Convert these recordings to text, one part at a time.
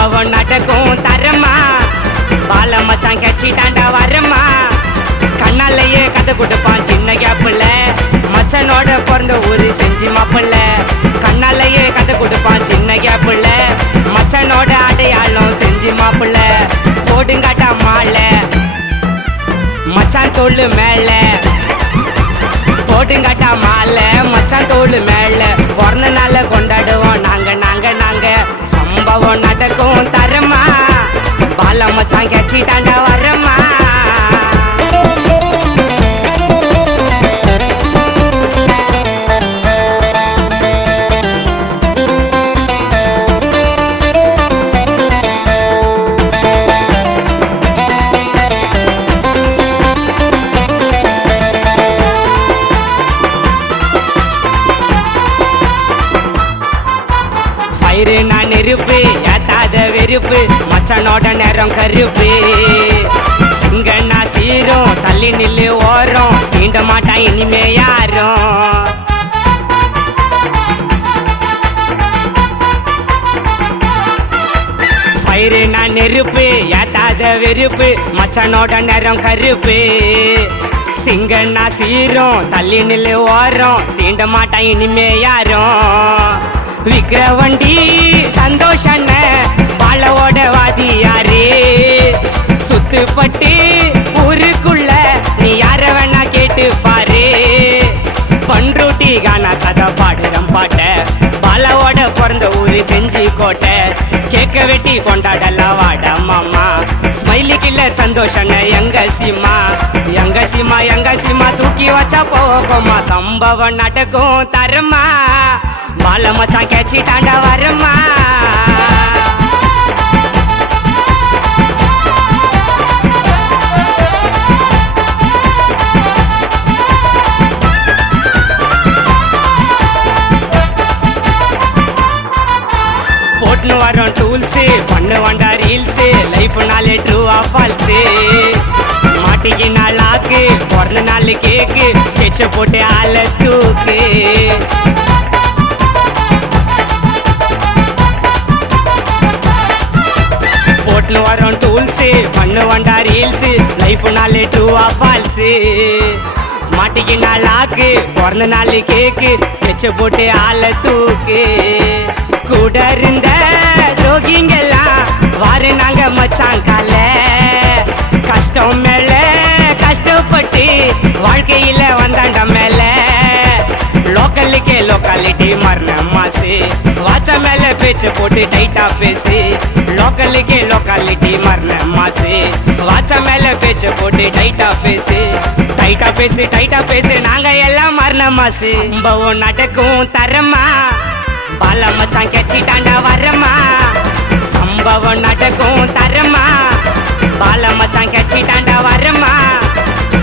சம்பவம் நடக்கும் தரமா பால மச்சான் கேச்சிட்டாண்டா வரமா கண்ணாலேயே கதை கொடுப்பான் சின்ன கேப்புல மச்சனோட பிறந்த ஊரு செஞ்சு மாப்பிள்ள கண்ணாலேயே கதை கொடுப்பான் சின்ன கேப்புல மச்சனோட அடையாளம் செஞ்சு மாப்பிள்ள போடுங்காட்டா மாலை மச்சான் தோளு மேல போடுங்காட்டா மாலை மச்சான் தோளு மேல பிறந்த நாள கொண்டாடுவோம் நாங்க நாங்க நாங்க சம்பவம் நடக்கும் தரமா பால மச்சான் கேச்சிட்டாண்டா வரமா நான் நெருப்பு ஏத்தாத வெறுப்பு மச்சனோட நேரம் கருப்பு சிங்கண்ணா சீரும் தள்ளி நில்லு ஓரம் சீண்ட மாட்டான் இனிமே யாரும் பயிறு நான் நெருப்பு ஏத்தாத வெறுப்பு மச்சனோட நேரம் கருப்பு சிங்கண்ணா சீரும் தள்ளி நில்லு ஓரம் சீண்ட மாட்டான் இனிமே யாரும் விக்கிர வண்டி சந்தோஷண்ண பாலவோட வாதியாரே சுத்துப்பட்டு ஊருக்குள்ள நீ யார வேணா கேட்டு பாரு பண்ருட்டி கானா சதா பாடுறம் பாட்ட பாலவோட பிறந்த ஊரு செஞ்சு கோட்டை கேக்க வெட்டி கொண்டாடலாம் வாடா மாமா ஸ்மைலி கில்லர் சந்தோஷண்ண எங்க சீமா எங்க சீமா எங்க சீமா தூக்கி வச்சா போகமா சம்பவம் நடக்கும் தரமா பால மச்சான் கேச்சிட்டாண்டா வரமா போட்டுன்னு வரோம் டூல்ஸு பண்ணு வண்டா ரீல்ஸு லைஃப் நாளே ட்ரூவா ஃபால்ஸு மாட்டிக்கு நாள் ஆக்கு பிறந்த நாள் கேக்கு ஸ்கெட்ச போட்டு ஆள தூக்கு போட்டுன்னு வரோம் டூல்ஸு பண்ணு வண்டா ரீல்ஸு லைஃப் நாளே ட்ரூவா ஃபால்ஸு மாட்டிக்கு நாள் ஆக்கு பிறந்த நாள் கேக்கு ஸ்கெட்ச போட்டு ஆள தூக்கு கூட இருந்த ரோகிங்கெல்லாம் வாரு நாங்க மச்சான் கால கஷ்டம் மேல கஷ்டப்பட்டு வாழ்க்கையில வந்தாண்ட மேல லோக்கலுக்கே லோக்காலிட்டி மரண மாசு வாச்ச மேல பேச்சு போட்டு டைட்டா பேசு லோக்கலுக்கே லோக்காலிட்டி மரண மாசு வாச்ச மேல பேச்சு போட்டு டைட்டா பேசு டைட்டா பேசு டைட்டா பேசு நாங்க எல்லாம் மரண மாசு சம்பவம் நடக்கும் தரமா பால மச்சான் கேச்சிட்டாண்டா வரமா சம்பவம் நடக்கும் தரமா பால மச்சான் கேச்சிட்டாண்டா வரமா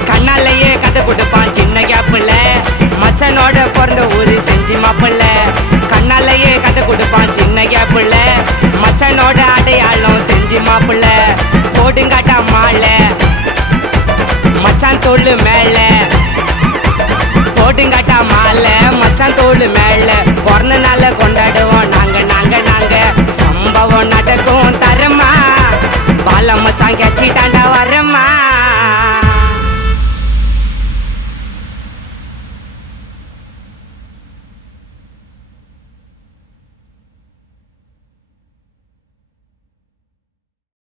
கண்ணாலேயே கதை கொடுப்பான் சின்ன கேப்புல மச்சனோட பிறந்த ஊரு செஞ்சு மாப்பிள்ள கண்ணாலேயே கதை கொடுப்பான் சின்ன கேப்புல மச்சனோட அடையாளம் செஞ்சு மாப்பிள்ள போடுங்காட்டா மாலை மச்சான் தோளு மேல போடுங்காட்டா மாலை மச்சான் தோளு மேல பிறந்த நாள கொண்டாடுவோம் நாங்க நாங்க நாங்க சம்பவம் நடக்கும் தரமா பால மச்சான் கேச்சிட்டாண்டா வரமா